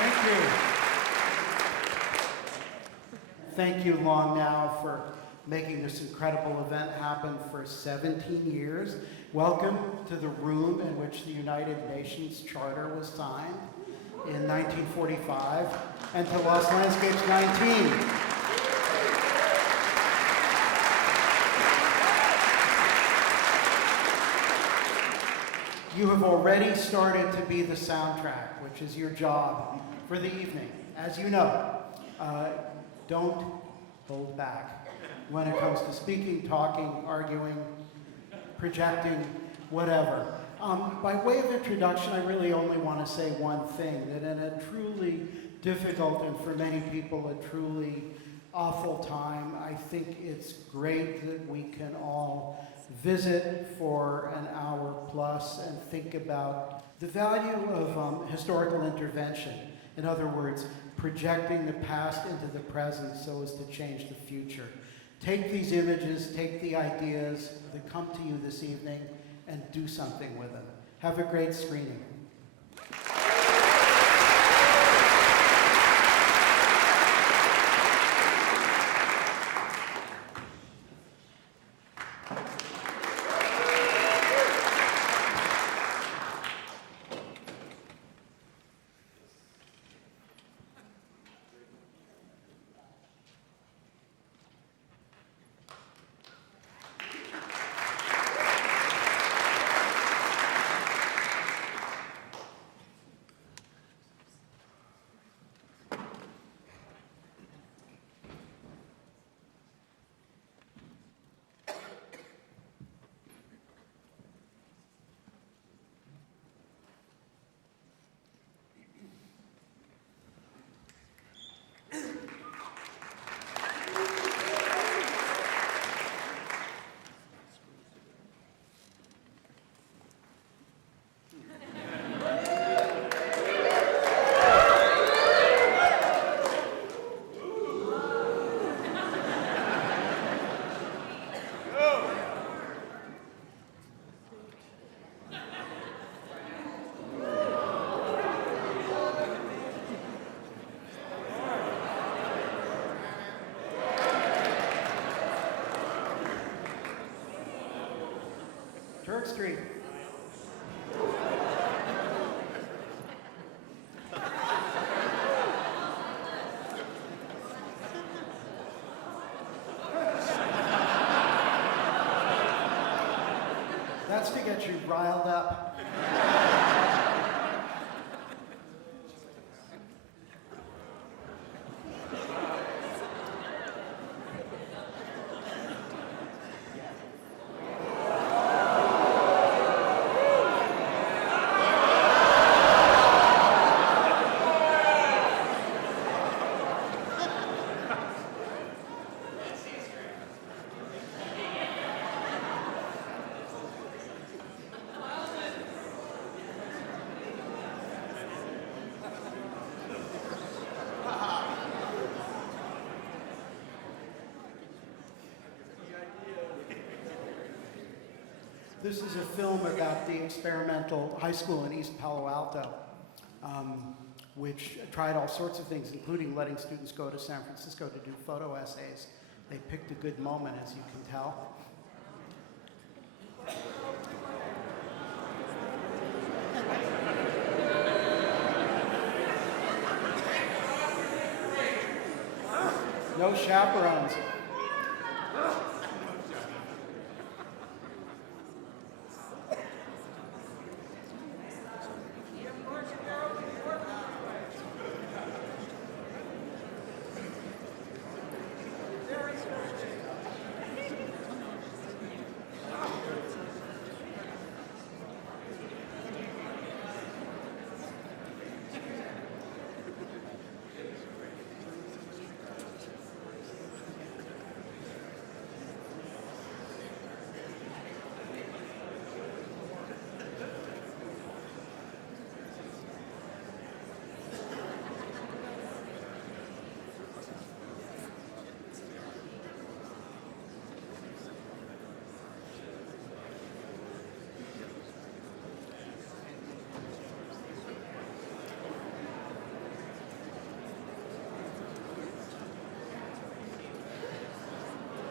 Thank you. Thank you, Long Now, for making this incredible event happen for 17 years. Welcome to the room in which the United Nations Charter was signed in 1945, and to Lost Landscapes 19. You have already started to be the soundtrack, which is your job for the evening. As you know, don't hold back when it comes to speaking, talking, arguing, projecting, whatever. By way of introduction, I really only want to say one thing, that in a truly difficult and for many people a truly awful time, I think it's great that we can all visit for an hour plus and think about the value of historical intervention. In other words, projecting the past into the present so as to change the future. Take these images, take the ideas that come to you this evening, and do something with them. Have a great screening. Turk Street. That's to get you riled up. This is a film about the experimental high school in East Palo Alto, which tried all sorts of things, including letting students go to San Francisco to do photo essays. They picked a good moment, as you can tell. No chaperones.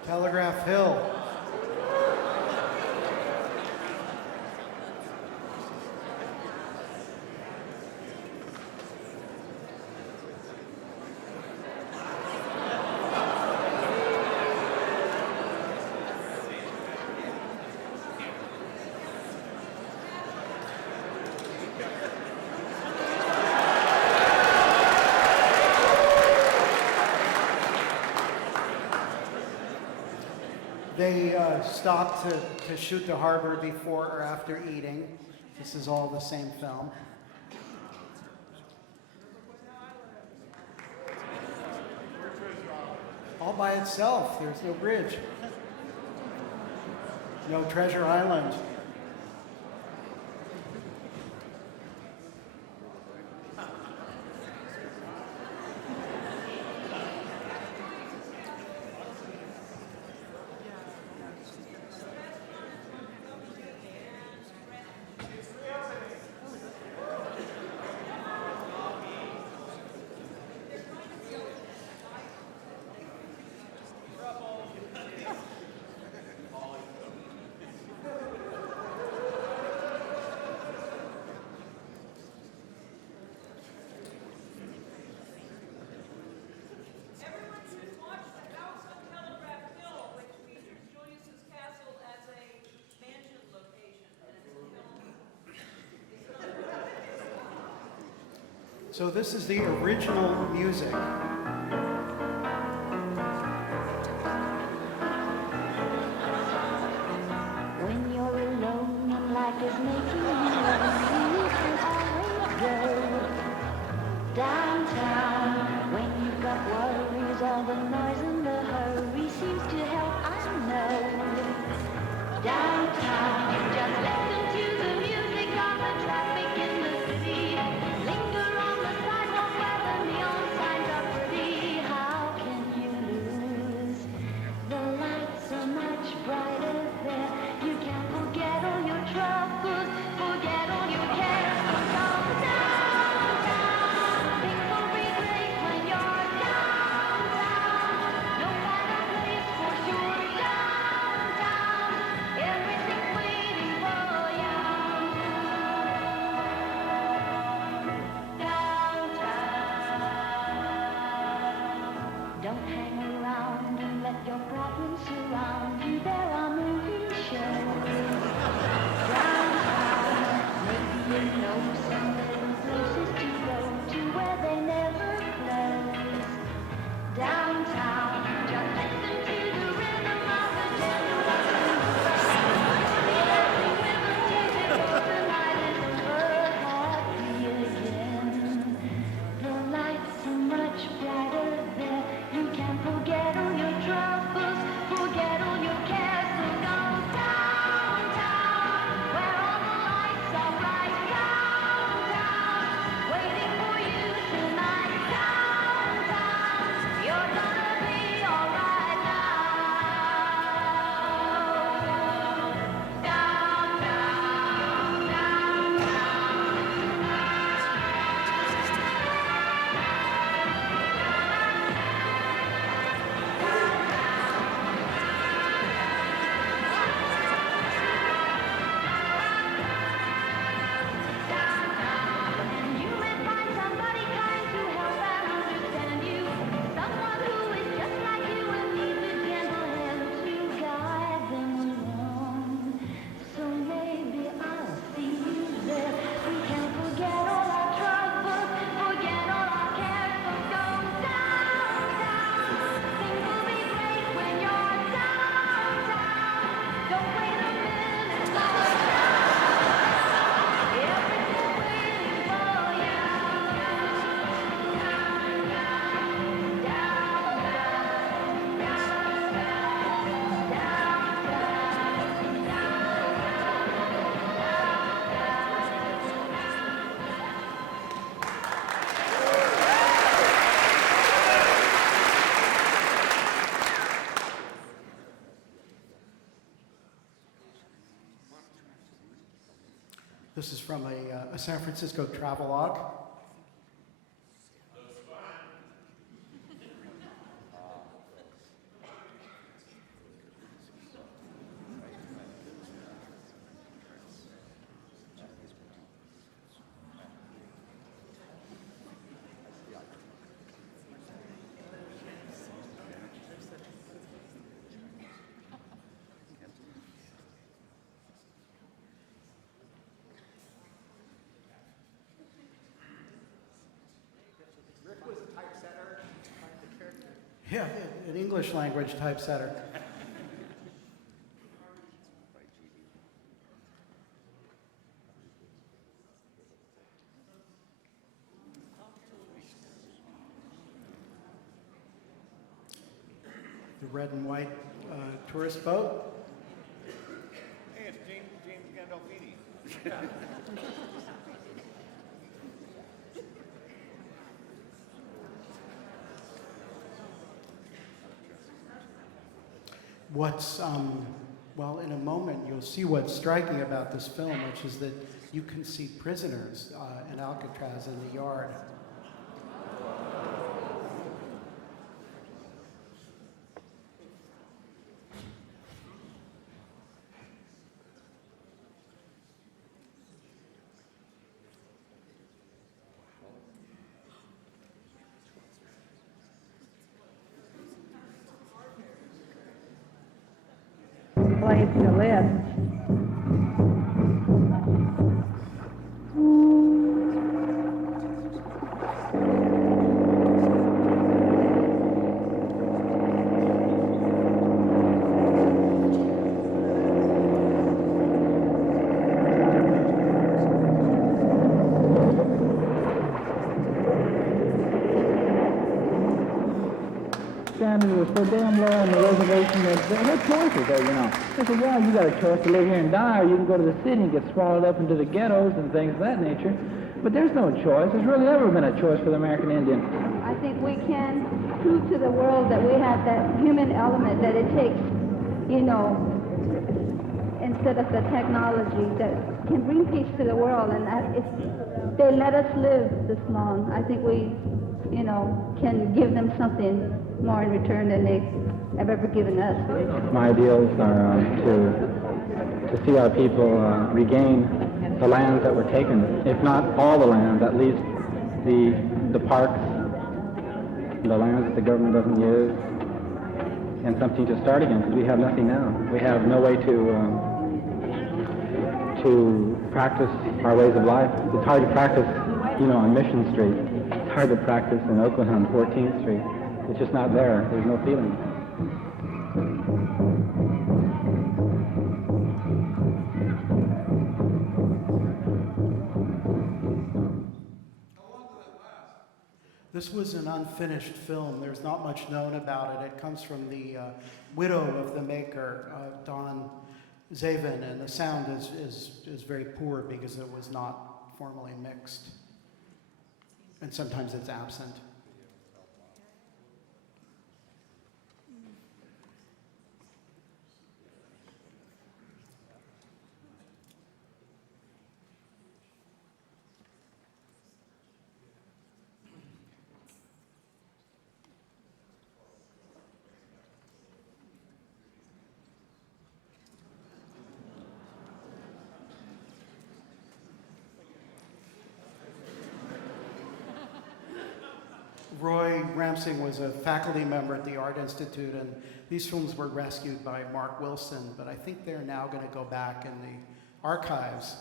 Telegraph Hill. They stopped to shoot the harbor before or after eating. This is all the same film. All by itself. There's no bridge. No Treasure Island. So this is the original music. When you're alone and life is making you lonely, you can always go downtown. When you've got worries, all the noise and the hurry seems to help, I know. Downtown, just listen to the music of the traffic in the city. Linger on the sidewalk where the neon signs are pretty. How can you lose? The lights are much brighter there. You can forget all your troubles, forget all your cares. So go downtown. Things will be great when you're downtown. No better place for sure. Downtown, everything's waiting for you. Downtown. Don't hang around and let your problems surround you. There are movie shows. Downtown, maybe you know some little places to go to where they never close. Downtown, just listen to the rhythm of the gentle music before the night is over. Happy again. The lights are much brighter there. You can forget all your troubles, forget all your cares. So go downtown, where all the lights are bright. Downtown, waiting for you tonight. Downtown, you're gonna be alright now. Downtown, and you may find somebody kind to help and understand you. Someone who is just like you and needs a gentle hand to guide them along. So maybe I'll see you there. We can forget all our troubles, forget all our cares. So go downtown. Things will be great when you're downtown. Don't wait a minute more. Everything's waiting for you. This is from a San Francisco travelogue. Yeah, an English language typesetter. The red and white tourist boat. Hey, it's James Gandolfini. What's, well, in a moment you'll see what's striking about this film, which is that you can see prisoners in Alcatraz in the yard. Place to live. Standard was so damn low on the reservation that they had choices there, you know. They said, well, you got a choice to live here and die, or you can go to the city and get swallowed up into the ghettos and things of that nature. But there's no choice. There's really never been a choice for the American Indian. I think we can prove to the world that we have that human element, that it takes, you know, instead of the technology that can bring peace to the world. And that if they let us live this long, I think we, you know, can give them something more in return than they have ever given us. My ideals are to see our people regain the lands that were taken, if not all the lands, at least the parks, the lands that the government doesn't use, and something to start again, because we have nothing now. We have no way to practice our ways of life. It's hard to practice, you know, on Mission Street. It's hard to practice in Oakland on 14th Street. It's just not there. There's no feeling. This was an unfinished film. There's not much known about it. It comes from the widow of the maker, Don Zavin, and the sound is very poor because it was not formally mixed. And sometimes it's absent. Roy Ramsing was a faculty member at the Art Institute, and these films were rescued by Mark Wilson, but I think they're now going to go back in the archives,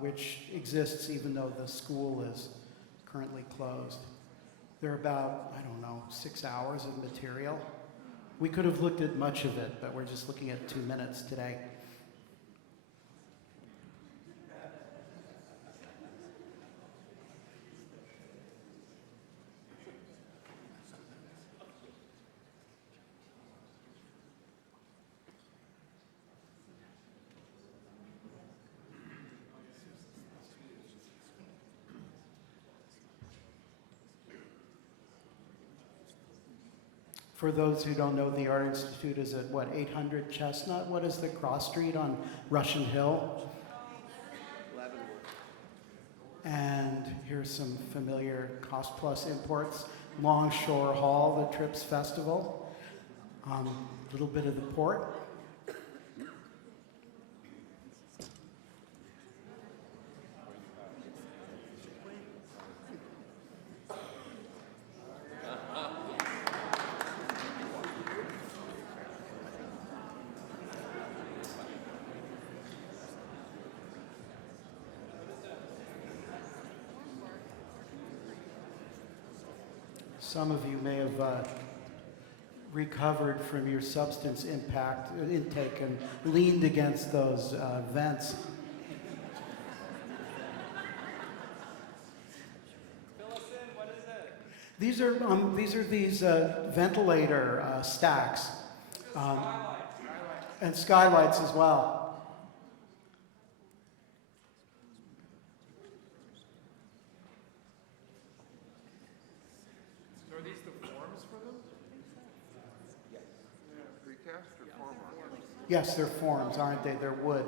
which exists even though the school is currently closed. They're about, I don't know, 6 hours of material. We could have looked at much of it, but we're just looking at 2 minutes today. For those who don't know, the Art Institute is at, what, 800 Chestnut? What is the cross street on Russian Hill? And here's some familiar Cost Plus imports. Longshore Hall, the Trips Festival. A little bit of the port. Some of you may have recovered from your substance intake and leaned against those vents. Fill us in, what is it? These are ventilator stacks. And skylights as well. So are these the forms for them? Yes. Precast or form art? Yes, they're forms, aren't they? They're wood.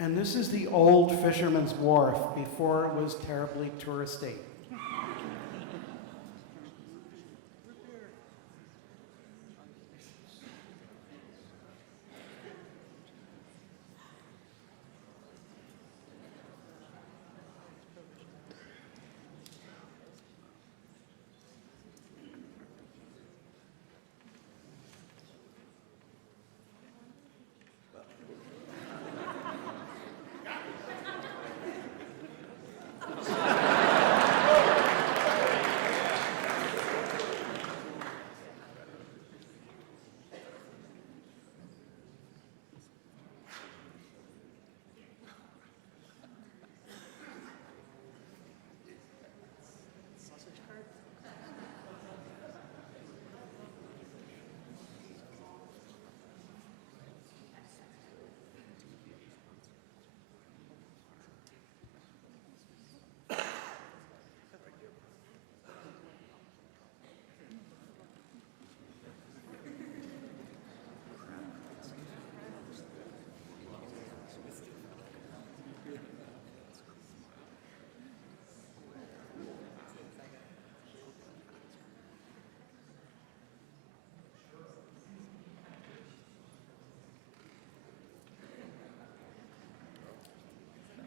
And this is the old Fisherman's Wharf before it was terribly touristy.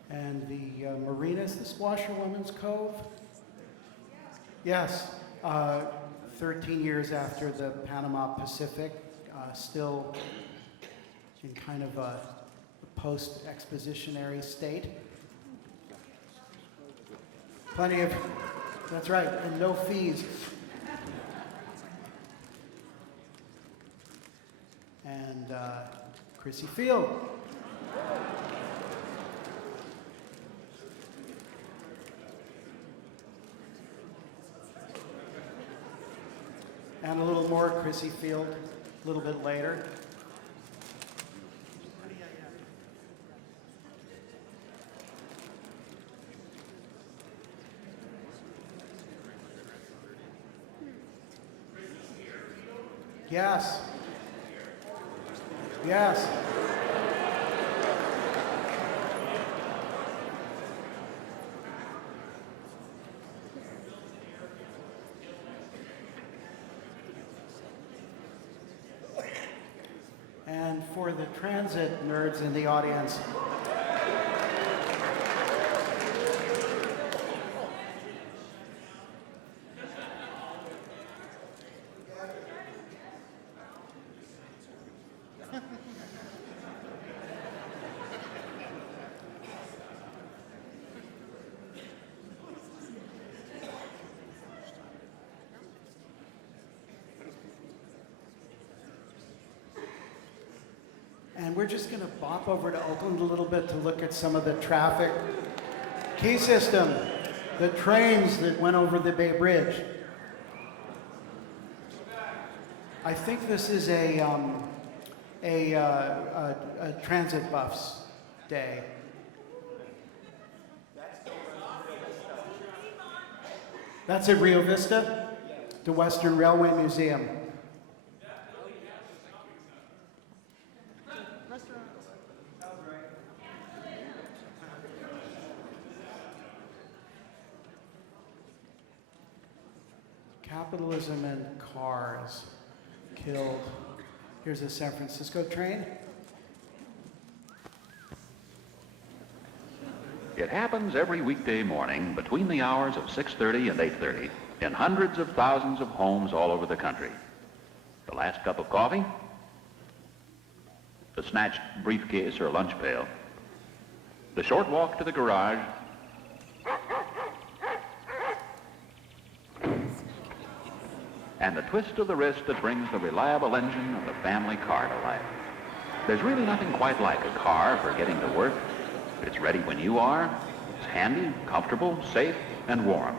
And the marina, is this Washerwoman's Cove? Yes. 13 years after the Panama Pacific, still in kind of a post-expositionary state. Plenty of, that's right, and no fees. And Chrissy Field. And a little more Chrissy Field a little bit later. Yes. Yes. And for the transit nerds in the audience, and we're just going to bop over to Oakland a little bit to look at some of the traffic key system, the trains that went over the Bay Bridge. I think this is a transit buffs day. That's at Rio Vista, the Western Railway Museum. Capitalism and cars killed. Here's a San Francisco train. It happens every weekday morning between the hours of 6:30 and 8:30. in hundreds of thousands of homes all over the country. The last cup of coffee, the snatched briefcase or lunch pail, the short walk to the garage, and the twist of the wrist that brings the reliable engine of the family car to life. There's really nothing quite like a car for getting to work. It's ready when you are. It's handy, comfortable, safe, and warm.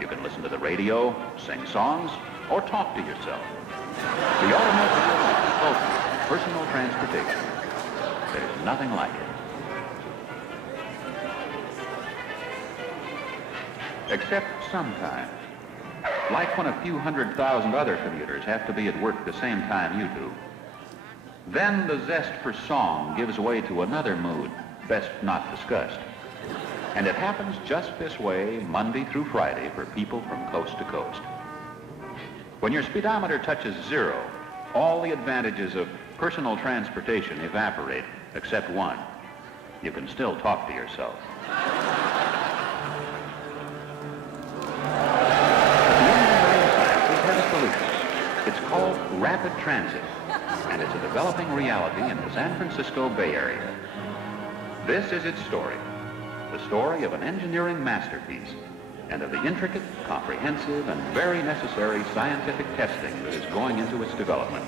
You can listen to the radio, sing songs, or talk to yourself. The automobile is the ultimate in personal transportation. There's nothing like it. Except sometimes. Like when a few 100,000 other commuters have to be at work the same time you do. Then the zest for song gives way to another mood, best not discussed. And it happens just this way, Monday through Friday, for people from coast to coast. When your speedometer touches zero, all the advantages of personal transportation evaporate, except one. You can still talk to yourself. It's called rapid transit, and it's a developing reality in the San Francisco Bay Area. This is its story, the story of an engineering masterpiece and of the intricate, comprehensive, and very necessary scientific testing that is going into its development.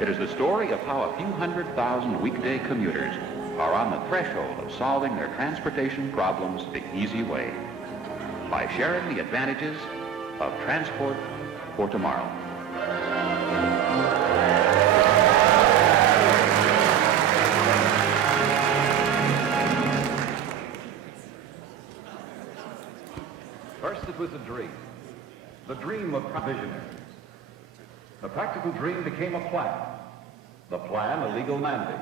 It is the story of how a few 100,000 weekday commuters are on the threshold of solving their transportation problems the easy way by sharing the advantages of transport for tomorrow. First it was a dream, the dream of visionaries. The practical dream became a plan, the plan a legal mandate.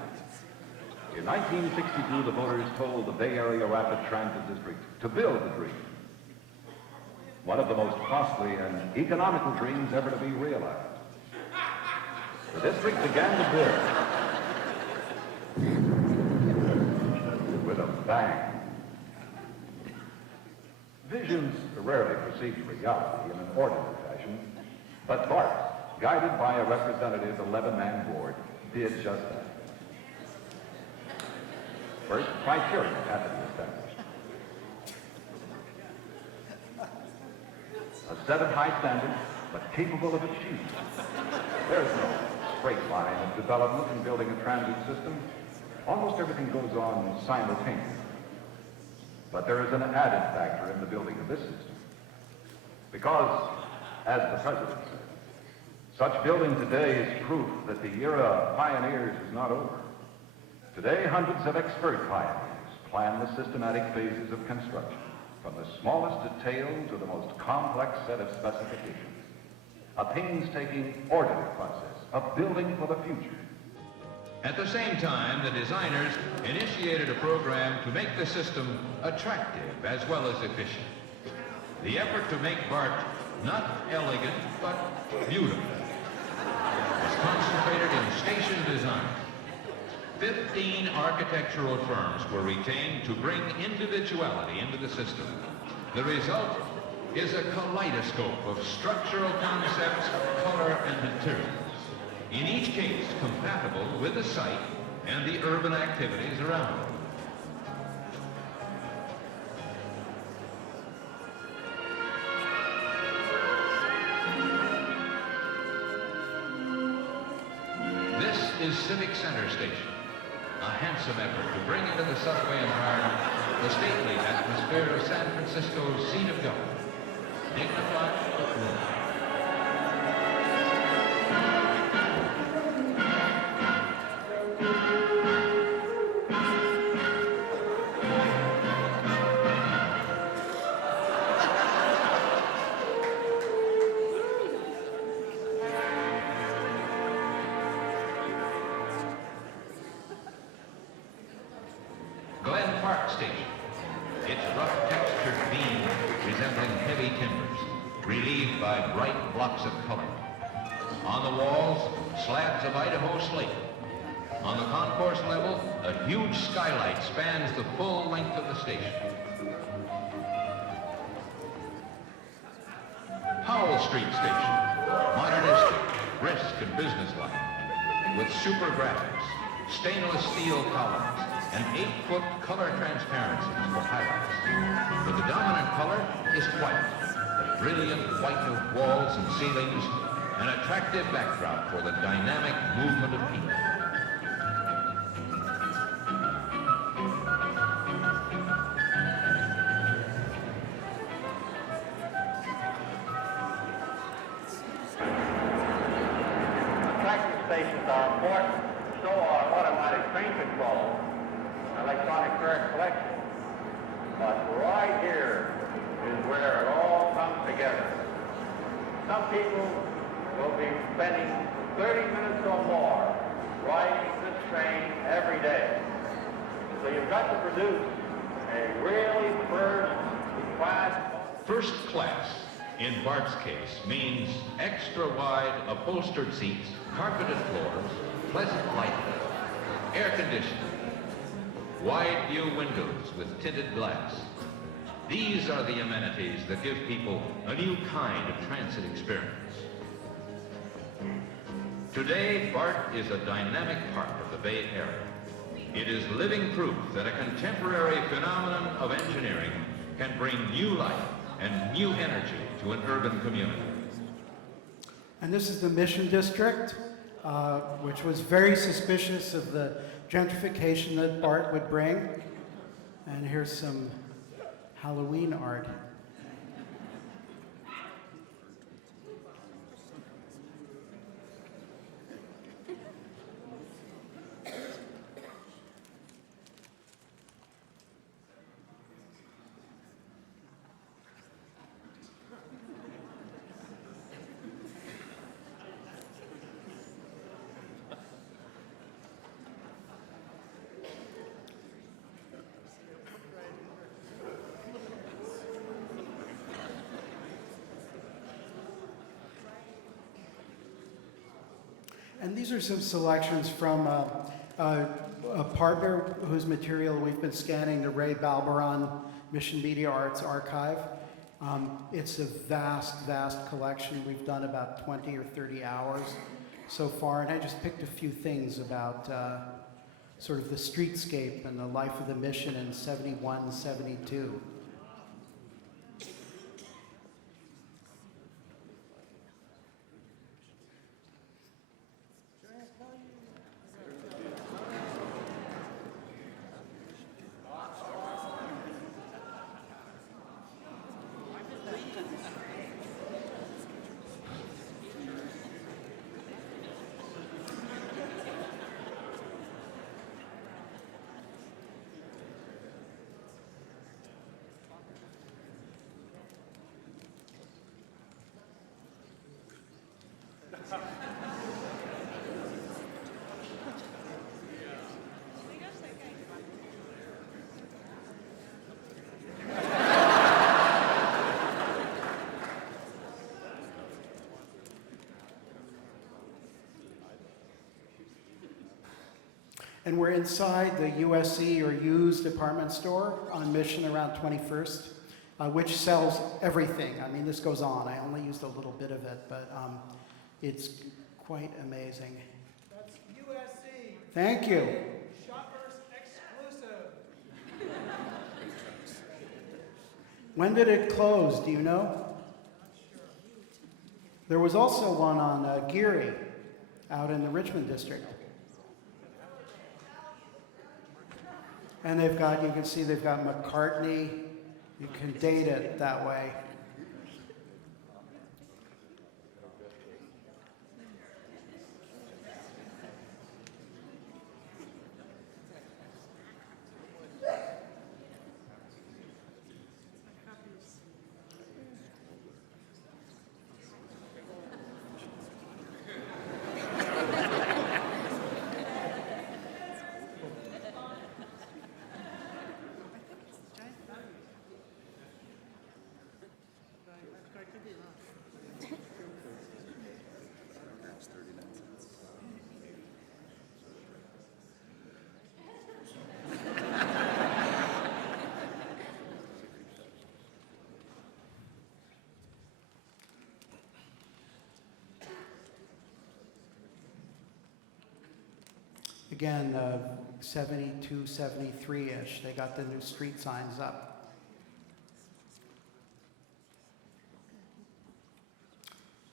In 1962, the voters told the Bay Area Rapid Transit District to build the dream. One of the most costly and economical dreams ever to be realized. The district began to build with a bang. Visions rarely proceed to reality in an orderly fashion, but BART, guided by a representative 11-man board, did just that. First, criteria had to be established. A set of high standards, but capable of achievement. There's no straight line of development in building a transit system. Almost everything goes on simultaneously. But there is an added factor in the building of this system. Because, as the President said, such building today is proof that the era of pioneers is not over. Today, hundreds of expert pioneers plan the systematic phases of construction, from the smallest detail to the most complex set of specifications. A painstaking, orderly process of building for the future. At the same time, the designers initiated a program to make the system attractive as well as efficient. The effort to make BART not elegant, but beautiful was concentrated in station design. 15 architectural firms were retained to bring individuality into the system. The result is a kaleidoscope of structural concepts, color, and materials. In each case, compatible with the site and the urban activities around it. This is Civic Center Station, a handsome effort to bring into the subway environment the stately atmosphere of San Francisco's seat of government, dignified but roomy. Station. Its rough textured beams resembling heavy timbers, relieved by bright blocks of color. On the walls, slabs of Idaho slate. On the concourse level, a huge skylight spans the full length of the station. street station, modernistic, brisk, and businesslike, with super graphics, stainless steel columns, and 8-foot color transparencies for highlights. But the dominant color is white, the brilliant white of walls and ceilings, an attractive backdrop for the dynamic movement of people. Tracking stations are important. So are automatic train control, electronic current collection. But right here is where it all comes together. Some people will be spending 30 minutes or more riding this train every day. So you've got to produce a really first-class. First class, in BART's case, means extra-wide upholstered seats, carpeted floors, pleasant lighting, air conditioning, wide-view windows with tinted glass. These are the amenities that give people a new kind of transit experience. Today, BART is a dynamic part of the Bay Area. It is living proof that a contemporary phenomenon of engineering can bring new life and new energy to an urban community. And this is the Mission District, which was very suspicious of the gentrification that BART would bring. And here's some Halloween art. And these are some selections from a partner whose material we've been scanning, the Ray Balberon Mission Media Arts Archive. It's a vast, vast collection. We've done about 20 or 30 hours so far, and I just picked a few things about sort of the streetscape and the life of the mission in 71, 72. And we're inside the USC or used department store on Mission around 21st, which sells everything. I mean, this goes on. I only used a little bit of it, but it's quite amazing. That's USC. Thank you. Shoppers exclusive. When did it close? Do you know? There was also one on Geary out in the Richmond district. And they've got, you can see they've got McCartney. You can date it that way. again, 72, 73-ish. They got the new street signs up.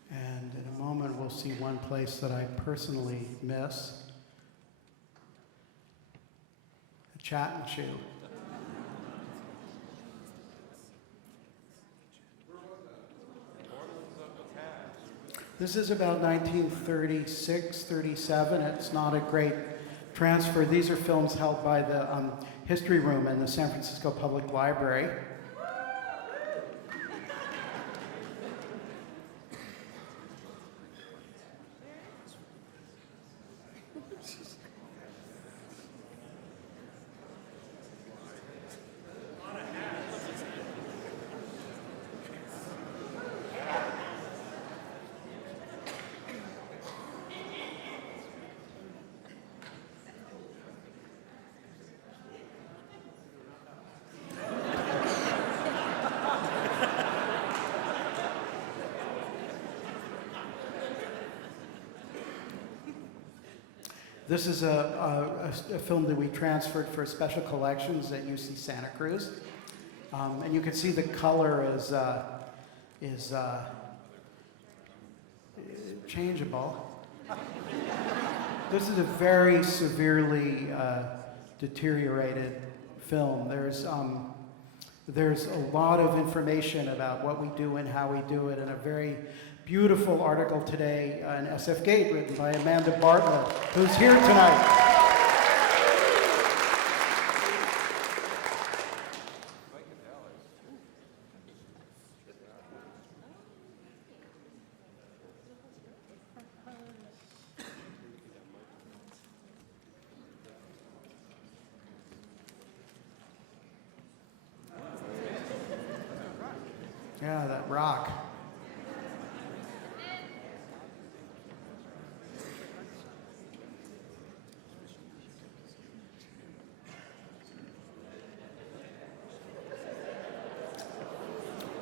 And in a moment, we'll see one place that I personally miss. The Chat and Chew. This is about 1936, 37. It's not a great transfer. These are films held by the History Room in the San Francisco Public Library. This is a film that we transferred for special collections at UC Santa Cruz. And you can see the color is changeable. This is a very severely deteriorated film. There's a lot of information about what we do and how we do it, and a very beautiful article today in SF Gate written by Amanda Bartlett, who's here tonight. Yeah, that rock.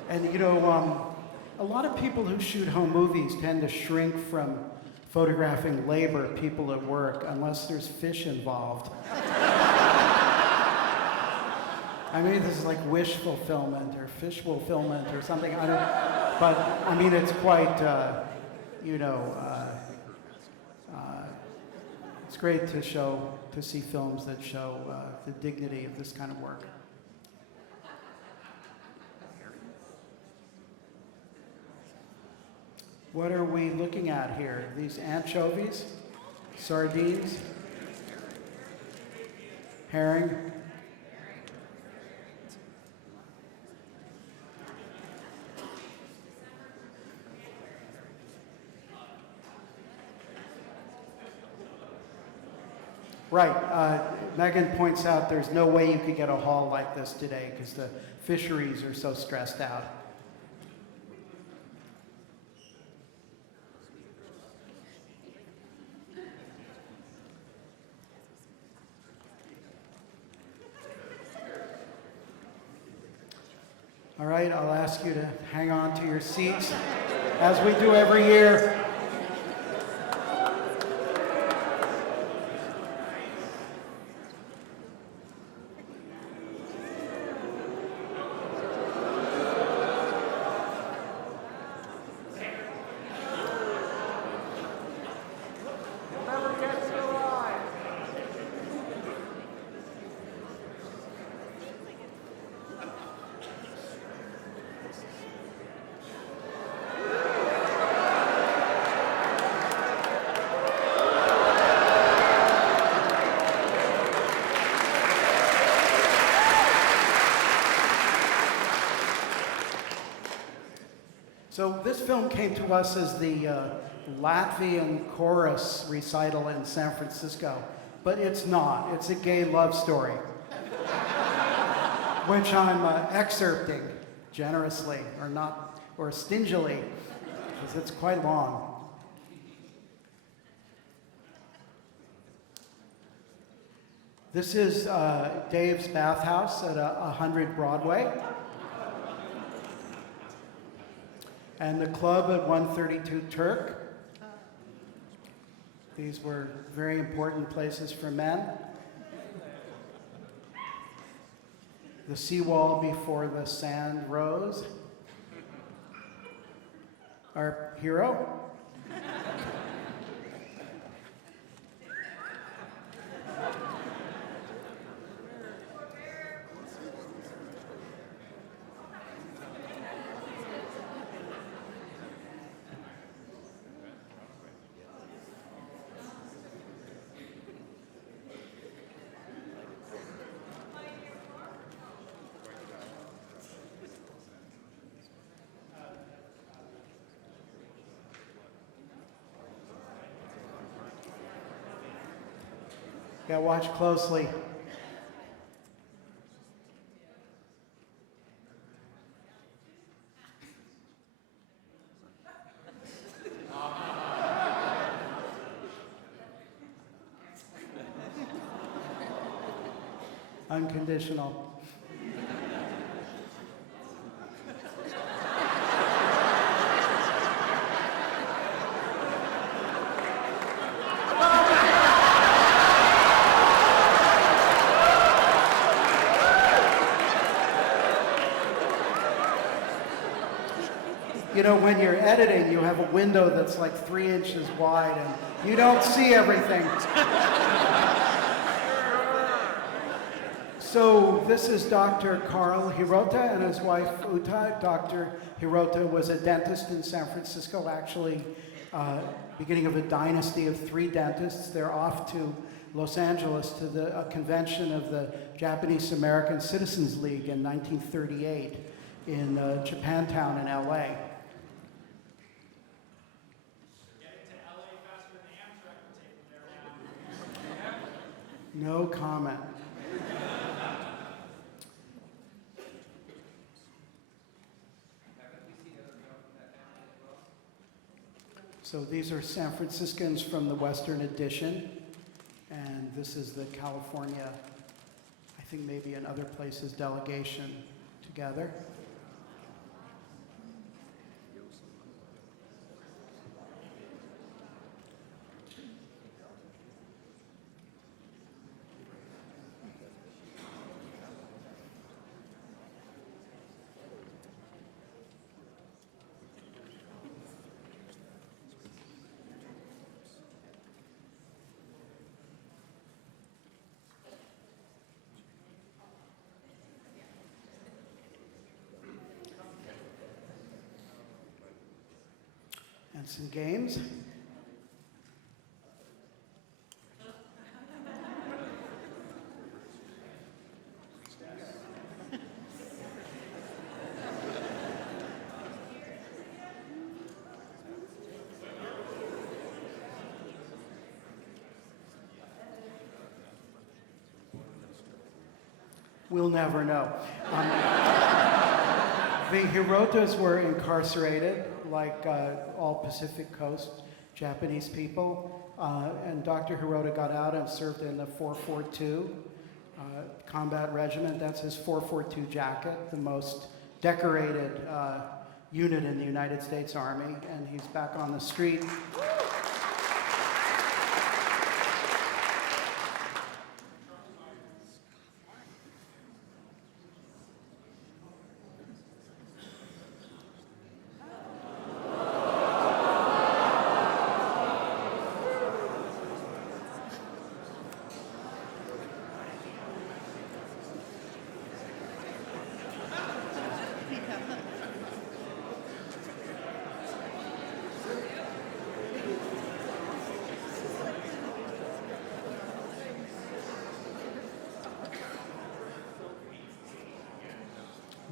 And you know, a lot of people who shoot home movies tend to shrink from photographing labor, people at work, unless there's fish involved. I mean, this is like wish fulfillment or fish fulfillment or something. I don't, but I mean, it's quite, you know, it's great to see films that show the dignity of this kind of work. What are we looking at here? These anchovies, sardines, herring. Right. Megan points out there's no way you could get a haul like this today because the fisheries are so stressed out. All right, I'll ask you to hang on to your seats as we do every year. So this film came to us as the Latvian chorus recital in San Francisco, but it's not. It's a gay love story, which I'm excerpting generously, or not, or stingily, because it's quite long. This is Dave's bathhouse at 100 Broadway. And the club at 132 Turk. These were very important places for men. The seawall before the sand rose. Our hero. Yeah, watch closely. Unconditional. You know, when you're editing, you have a window that's like 3 inches wide and you don't see everything. So this is Dr. Carl Hirota and his wife Uta. Dr. Hirota was a dentist in San Francisco, actually beginning of a dynasty of 3 dentists. They're off to Los Angeles to the convention of the Japanese American Citizens League in 1938 in Japantown in LA. No comment. So these are San Franciscans from the Western Addition, and this is the California, I think maybe in other places, delegation together. And some games. We'll never know. The Hirotas were incarcerated, like all Pacific Coast Japanese people, and Dr. Hirota got out and served in the 442 combat regiment. That's his 442 jacket, the most decorated unit in the United States Army, and he's back on the street.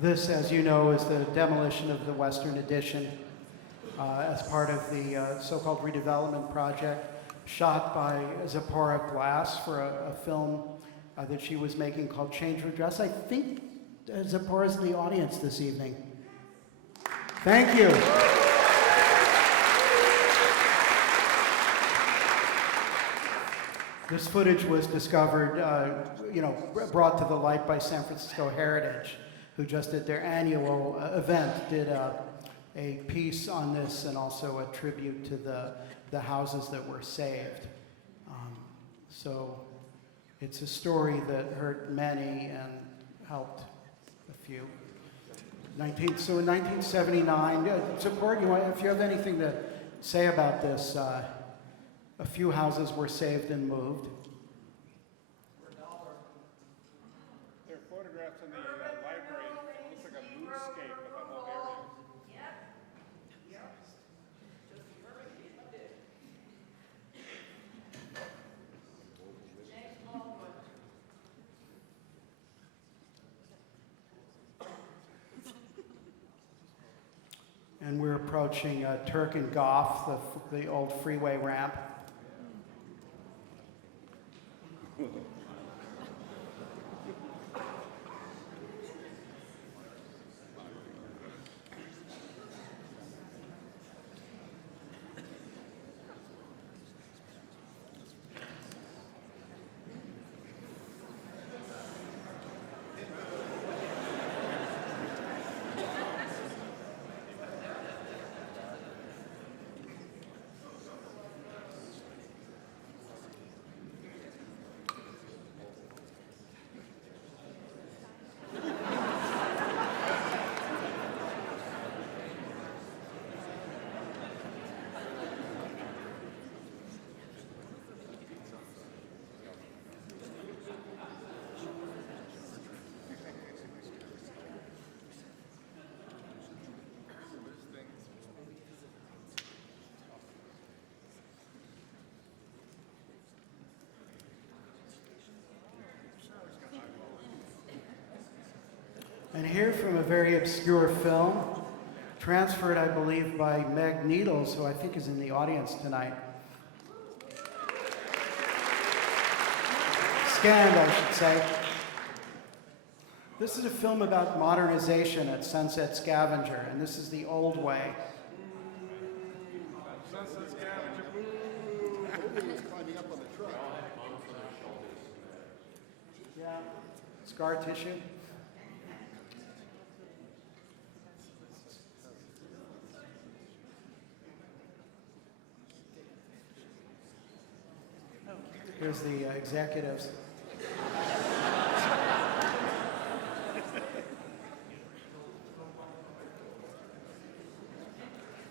This, as you know, is the demolition of the Western Addition as part of the so-called redevelopment project, shot by Zipporah Glass for a film that she was making called Change Her Dress. I think Zipporah's in the audience this evening. Thank you. This footage was discovered, brought to the light by San Francisco Heritage, who just at their annual event did a piece on this and also a tribute to the houses that were saved. So it's a story that hurt many and helped a few. So in 1979, support you. If you have anything to say about this, a few houses were saved and moved. There are photographs in the library. It looks like a moonscape of that whole area. And we're approaching Turk and Goff, the old freeway ramp. And here from a very obscure film, transferred, I believe, by Meg Needles, who I think is in the audience tonight. Scanned, I should say. This is a film about modernization at Sunset Scavenger, and this is the old way. Sunset Scavenger, boo! Nobody was climbing up on the truck. Yeah. Scar tissue. Here's the executives.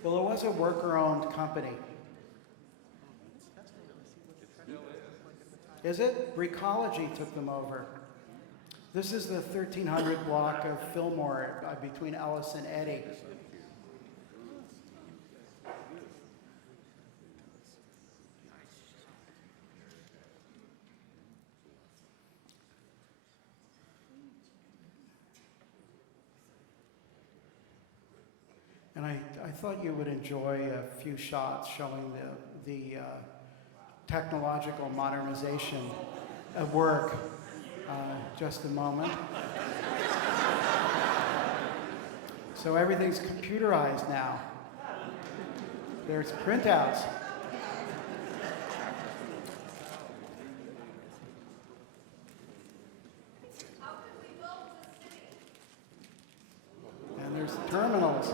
Well, it was a worker-owned company. Is it? Recology took them over. This is the 1300 block of Fillmore between Ellis and Eddy. And I thought you would enjoy a few shots showing the technological modernization at work. Just a moment. So everything's computerized now. There's printouts. And there's terminals.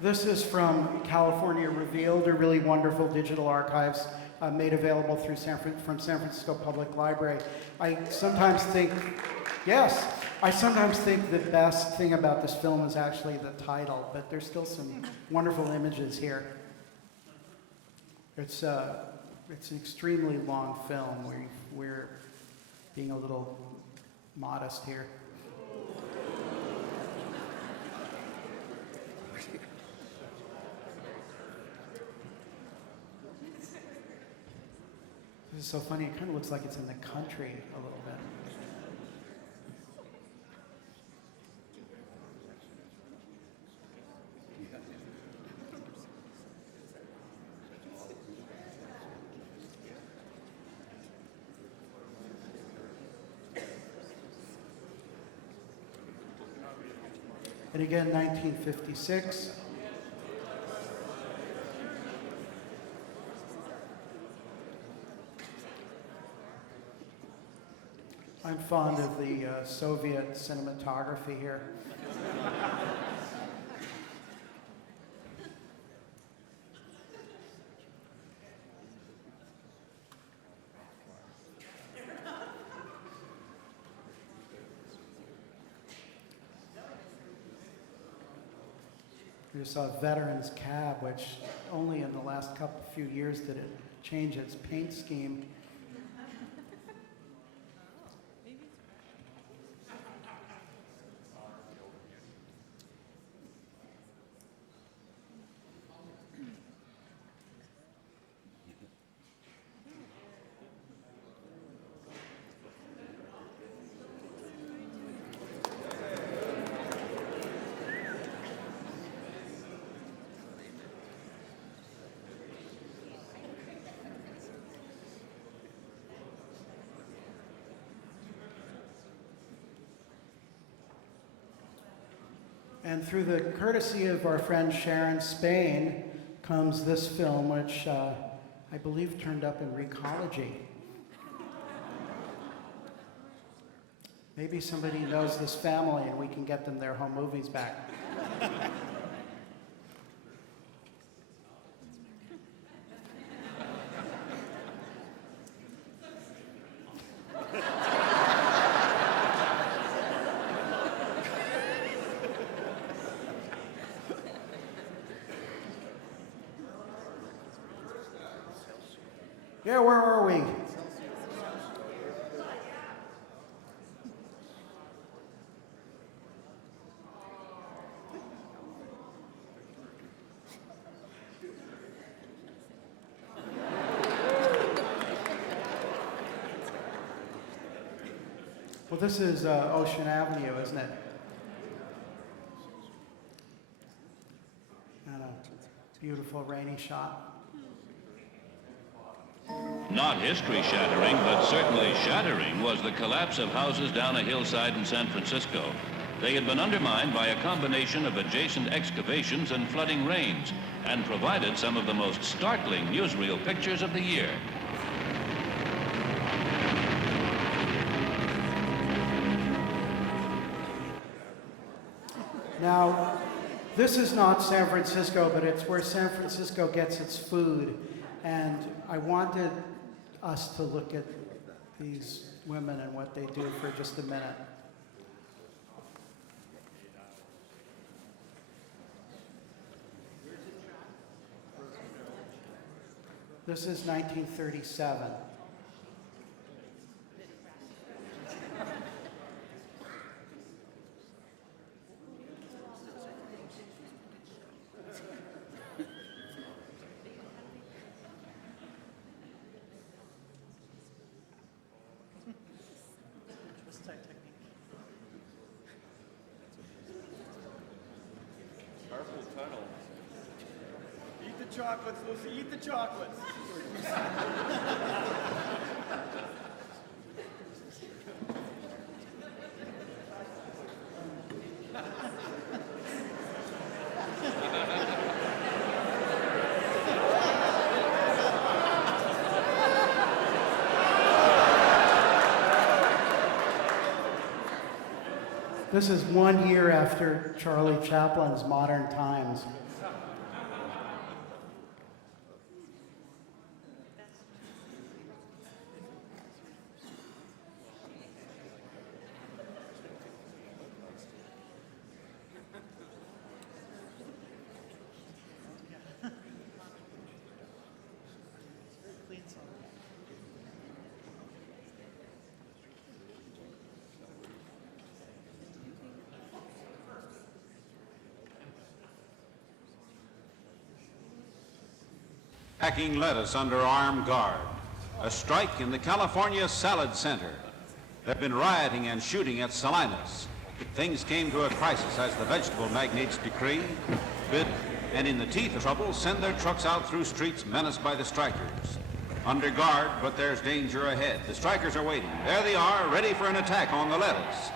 This is from California Revealed, a really wonderful digital archives made available through from San Francisco Public Library. I sometimes think the best thing about this film is actually the title, but there's still some wonderful images here. It's an extremely long film. We're being a little modest here. This is so funny, it kind of looks like it's in the country a little bit. And again, 1956. I'm fond of the Soviet cinematography here. We saw Veterans Cab, which only in the last few years did it change its paint scheme. And through the courtesy of our friend Sharon Spain comes this film, which I believe turned up in Recology. Maybe somebody knows this family and we can get them their home movies back. Yeah, where are we? Well, this is Ocean Avenue, isn't it? And a beautiful rainy shot. Not history-shattering, but certainly shattering was the collapse of houses down a hillside in San Francisco. They had been undermined by a combination of adjacent excavations and flooding rains, and provided some of the most startling newsreel pictures of the year. Now, this is not San Francisco, but it's where San Francisco gets its food. And I wanted us to look at these women and what they do for just a minute. This is 1937. Chocolates, Lucy, eat the chocolates. This is 1 year after Charlie Chaplin's Modern Times. Packing lettuce under armed guard. A strike in the California Salad Center. They've been rioting and shooting at Salinas. Things came to a crisis as the vegetable magnates decree, bid, and in the teeth of trouble, send their trucks out through streets menaced by the strikers. Under guard, but there's danger ahead. The strikers are waiting. There they are, ready for an attack on the lettuce.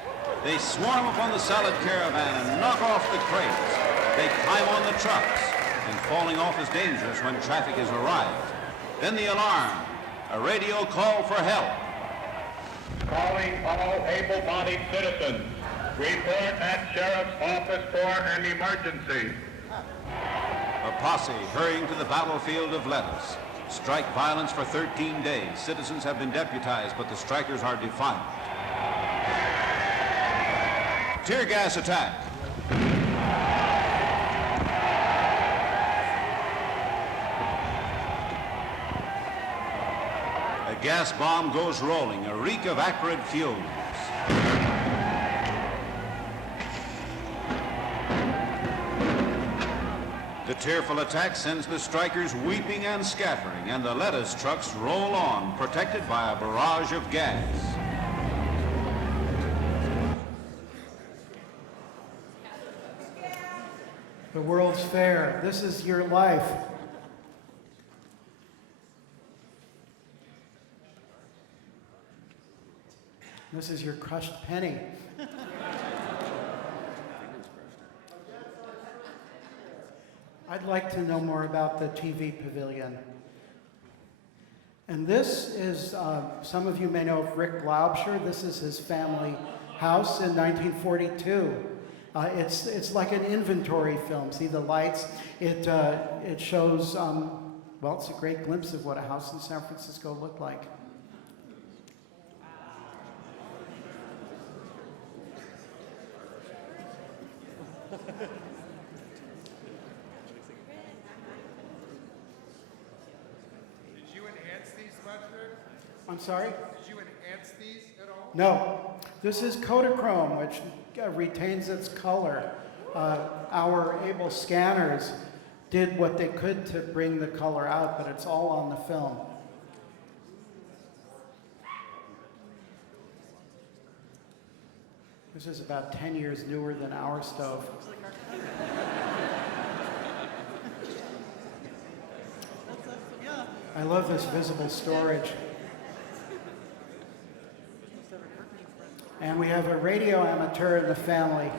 They swarm upon the salad caravan and knock off the crates. They climb on the trucks, and falling off is dangerous when traffic has arrived. Then the alarm, a radio call for help. Calling all able-bodied citizens. Report at Sheriff's Office for an emergency. A posse hurrying to the battlefield of lettuce. Strike violence for 13 days. Citizens have been deputized, but the strikers are defiant. Tear gas attack. A gas bomb goes rolling, a reek of acrid fumes. The tearful attack sends the strikers weeping and scattering, and the lettuce trucks roll on, protected by a barrage of gas. The World's Fair. This is your life. This is your crushed penny. I'd like to know more about the TV pavilion. And this is, some of you may know of Rick Glaubscher. This is his family house in 1942. It's like an inventory film. See the lights? It shows, well, it's a great glimpse of what a house in San Francisco looked like. Did you enhance these much, Rick? I'm sorry? Did you enhance these at all? No. This is Kodachrome, which retains its color. Our able scanners did what they could to bring the color out, but it's all on the film. This is about 10 years newer than our stove. I love this visible storage. And we have a radio amateur in the family.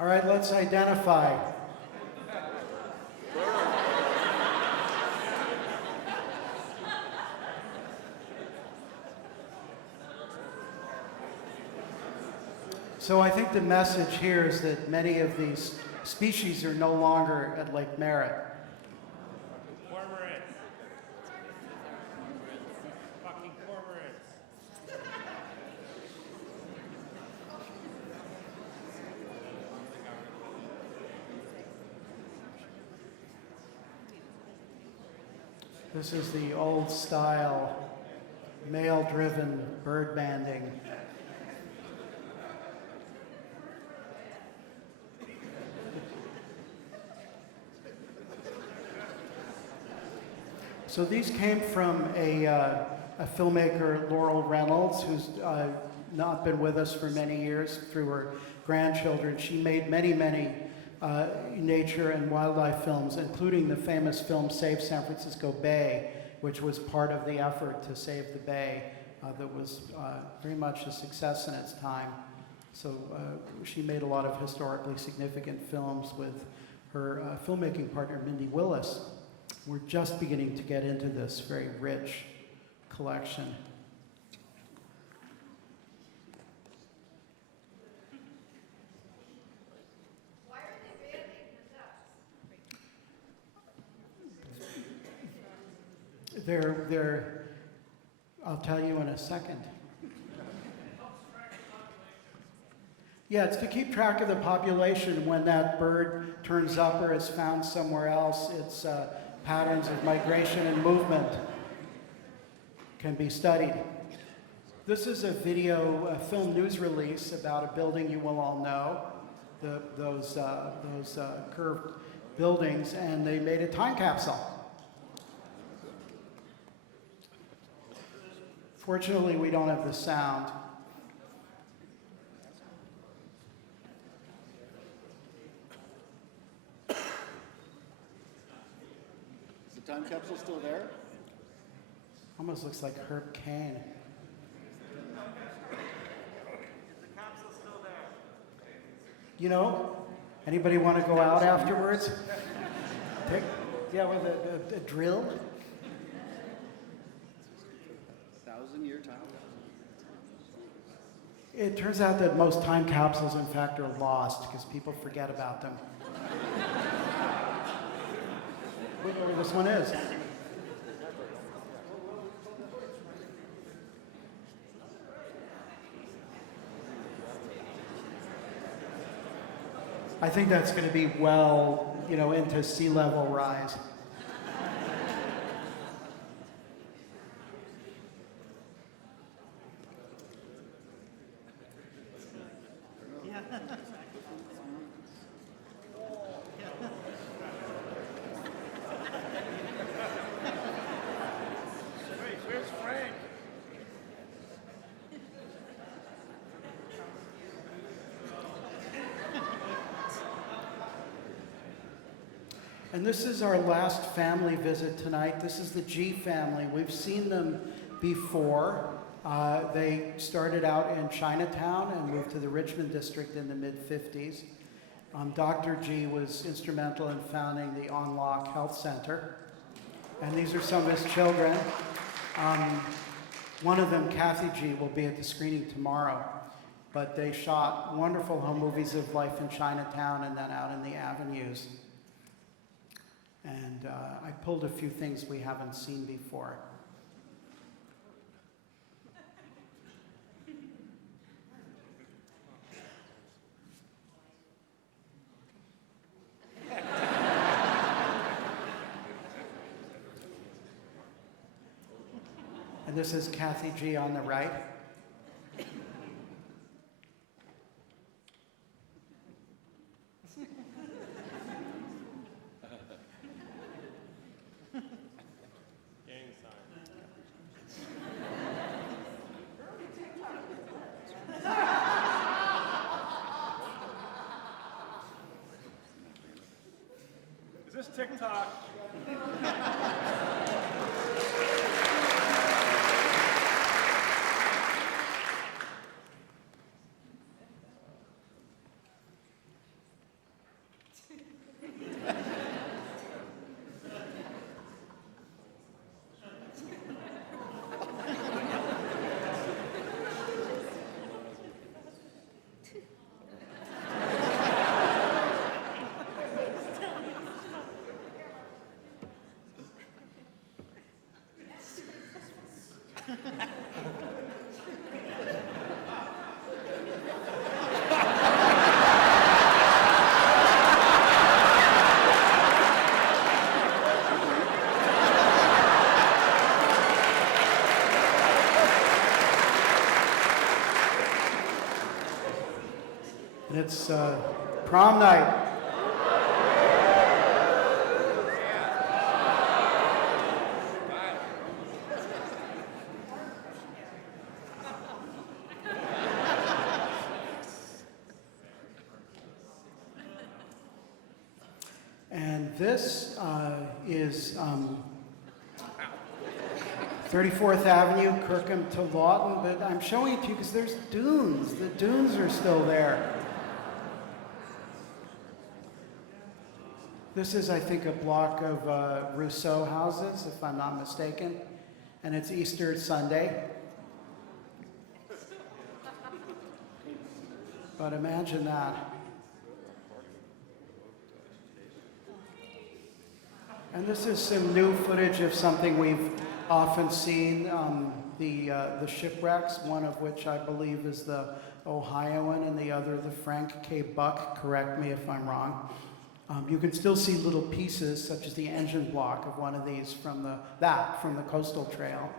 All right, let's identify. So I think the message here is that many of these species are no longer at Lake Merritt. Cormorants. Fucking cormorants. This is the old style, male-driven bird banding. So these came from a filmmaker, Laurel Reynolds, who's not been with us for many years through her grandchildren. She made many, many nature and wildlife films, including the famous film Save San Francisco Bay, which was part of the effort to save the bay that was very much a success in its time. So she made a lot of historically significant films with her filmmaking partner, Mindy Willis. We're just beginning to get into this very rich collection. Why are they banning the ducks? They're, I'll tell you in a second. Yeah, it's to keep track of the population when that bird turns up or is found somewhere else. Its patterns of migration and movement can be studied. This is a film news release about a building you will all know, those curved buildings, and they made a time capsule. Fortunately, we don't have the sound. Is the time capsule still there? Almost looks like Herb Cain. Is the capsule still there? You know, anybody want to go out afterwards? Yeah, with a drill. 1,000-year time. It turns out that most time capsules, in fact, are lost because people forget about them. Look where this one is. I think that's going to be well, into sea level rise. Where's Frank? And this is our last family visit tonight. This is the G family. We've seen them before. They started out in Chinatown and moved to the Richmond district in the mid-50s. Dr. G was instrumental in founding the On Lock Health Center. And these are some of his children. One of them, Kathy G, will be at the screening tomorrow. But they shot wonderful home movies of life in Chinatown and then out in the avenues. And I pulled a few things we haven't seen before. And this is Kathy G on the right. Is this TikTok? And it's prom night. this is 34th Avenue, Kirkham to Lawton, but I'm showing it to you because there's dunes. The dunes are still there. This is, I think, a block of Rousseau houses, if I'm not mistaken, and it's Easter Sunday. But imagine that. And this is some new footage of something we've often seen, the shipwrecks, one of which I believe is the Ohioan and the other the Frank K. Buck, correct me if I'm wrong. You can still see little pieces, such as the engine block of one of these from the coastal trail.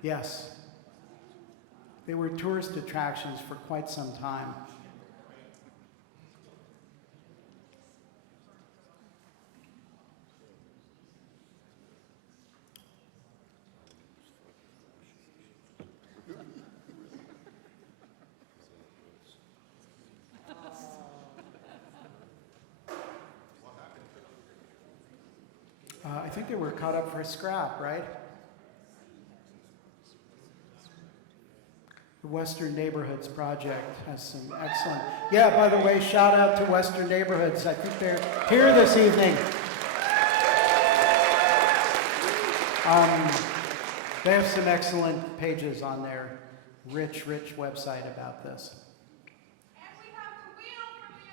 Yes. They were tourist attractions for quite some time. I think they were caught up for scrap, right? The Western Neighborhoods Project has some excellent... Yeah, by the way, shout out to Western Neighborhoods. I think they're here this evening. They have some excellent pages on their rich website about this. And we have the wheel from the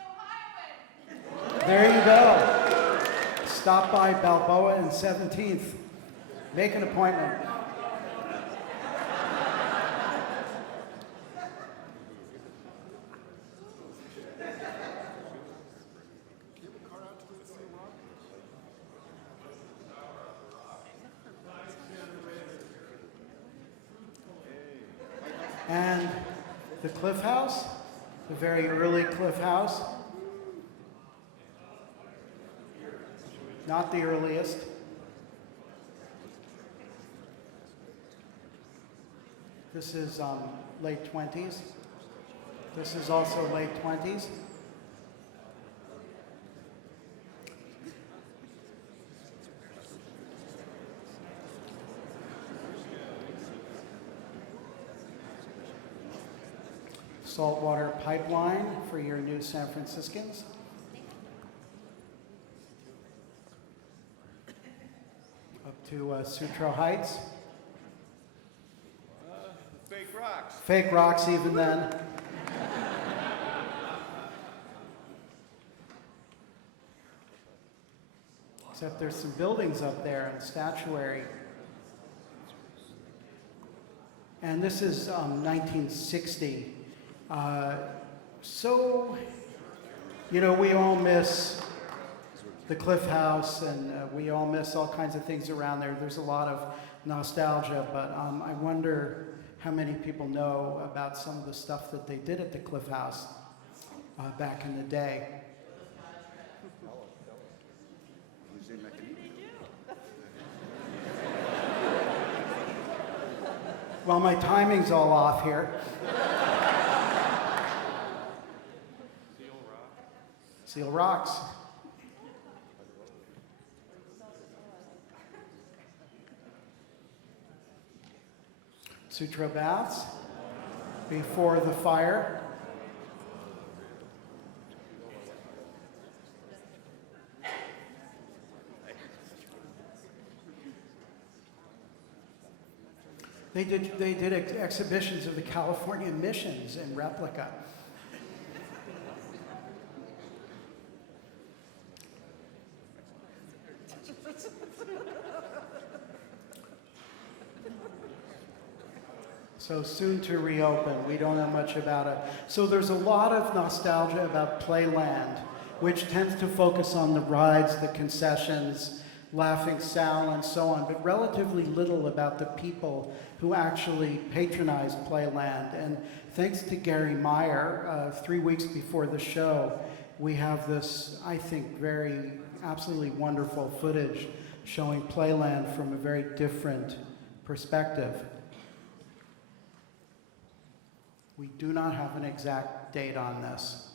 Ohioan. There you go. Stop by Balboa and 17th. Make an appointment. And the Cliff House, the very early Cliff House. Not the earliest. This is late 20s. This is also late 20s. Saltwater pipeline for your new San Franciscans. To Sutro Heights. Fake rocks. Fake rocks even then. Except there's some buildings up there and statuary. And this is 1960. So, you know, we all miss the Cliff House, and we all miss all kinds of things around there. There's a lot of nostalgia, but I wonder how many people know about some of the stuff that they did at the Cliff House back in the day. Well, my timing's all off here. Seal Rocks. Sutro baths before the fire. They did exhibitions of the California missions in replica. So soon to reopen. We don't know much about it. So there's a lot of nostalgia about Playland, which tends to focus on the rides, the concessions, Laughing Sal, and so on, but relatively little about the people who actually patronized Playland. And thanks to Gary Meyer, 3 weeks before the show, we have this, I think, very absolutely wonderful footage showing Playland from a very different perspective. We do not have an exact date on this.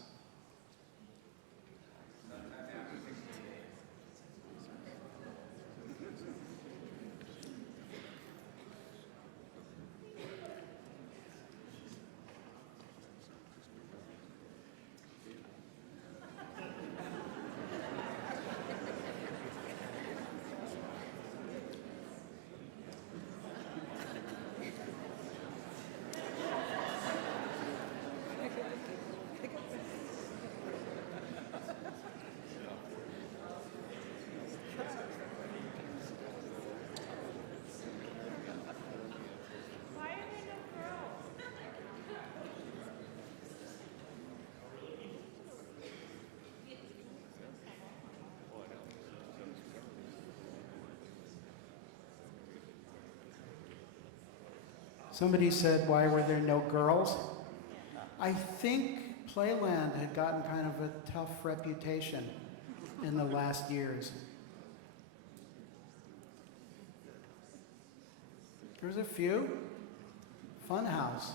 Somebody said, why were there no girls? I think Playland had gotten kind of a tough reputation in the last years. There's a few. Funhouse.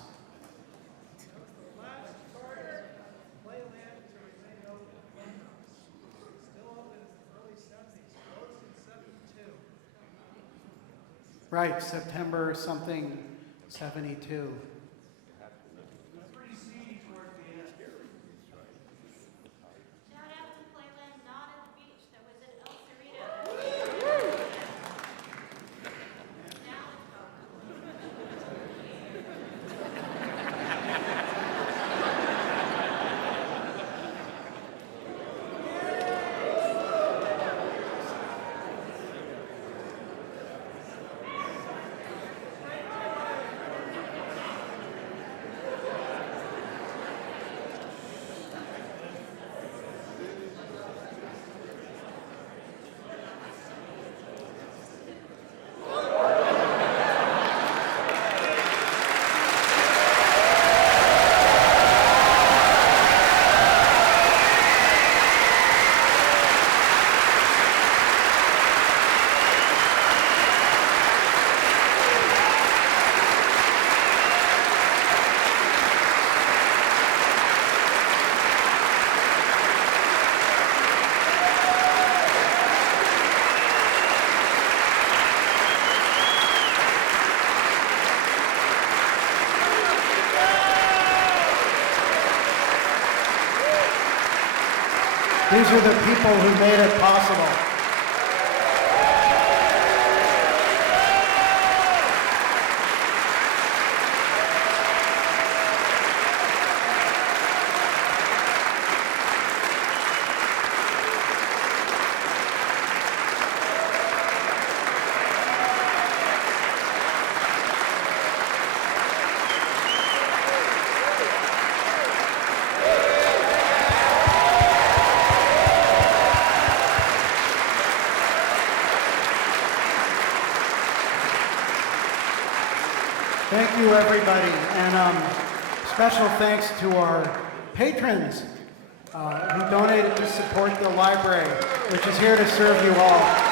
Right, September something 72. These are the people who made it possible. Thank you, everybody, and special thanks to our patrons who donated to support the library, which is here to serve you all.